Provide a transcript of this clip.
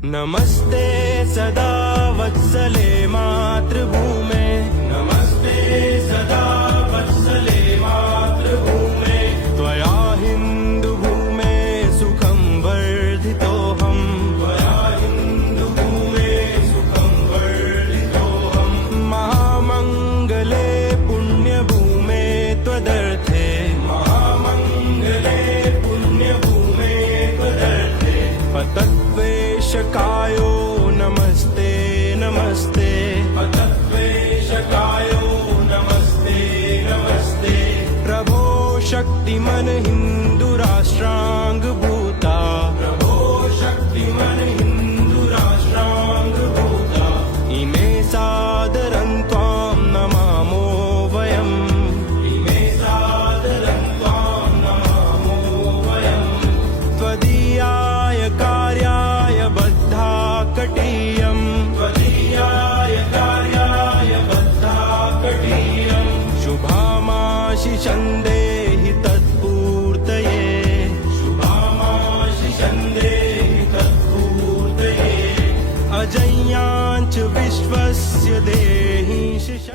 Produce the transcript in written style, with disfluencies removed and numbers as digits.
नमस्ते सदा वत्सले मातृभूमे, नमस्ते सदा वत्सले मातृभूमे, त्वया हिन्दुभूमे सुखं वर्धितोऽहम्, त्वया हिन्दुभूमे सुखं वर्धितोऽहम्, महामङ्गले पुण्यभूमे त्वदर्थे, महामङ्गले पुण्यभूमे त्वदर्थे, पतद्वेषकायो नमस्ते नमस्ते, पतद्वेषकायो नमस्ते नमस्ते, प्रभो शक्तिमन हिन्दुराष्ट्राङ्गभूता, प्रभो शक्तिमन हिन्दुराष्ट्राङ्गभूता, इमे सादरं त्वां नमामो वयम्, इमे सादरं त्वां नमामो वयम्, त्वदीयाय कार्याय बद्धाकटीयम्, त्वदीयाय कार्याय बद्धाकटीयम्, शुभामाशिषं देहि तत्पूर्तये, शुभामाशिषं देहि तत्पूर्तये, अजय्याञ्च विश्वस्य देहि शिष